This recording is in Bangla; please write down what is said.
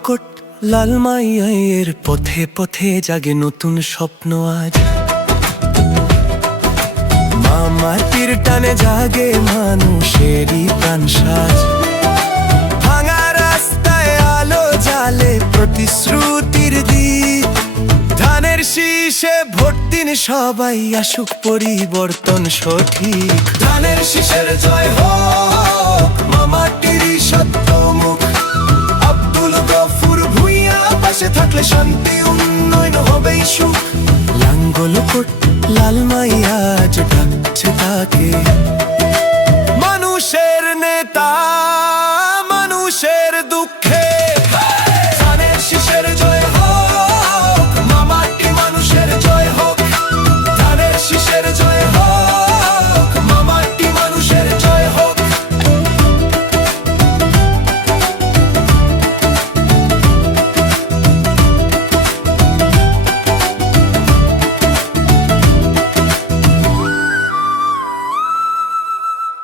লাঙ্গলকোট লালমাইয়ের পথে পথে জাগে নতুন স্বপ্ন আজ। মাটির টানে জাগে মানুষেরই প্রাণ সাজ। ভাঙা রাস্তায় আলো জালে প্রতিশ্রুতির দ্বীপ। ধানের শীষে ভোট দিন সবাই, আসুক পরিবর্তন সঠিক। ধানের শীষের জয় হোক, মাটিরই সত্য মুখ। আব্দুল গফুর ভূঁইয়া পাশে থাকলে শান্তি উন্নয়ন হবেই সুখ। লাঙ্গলকোট লালমাই আজ ডাকছে তাকে।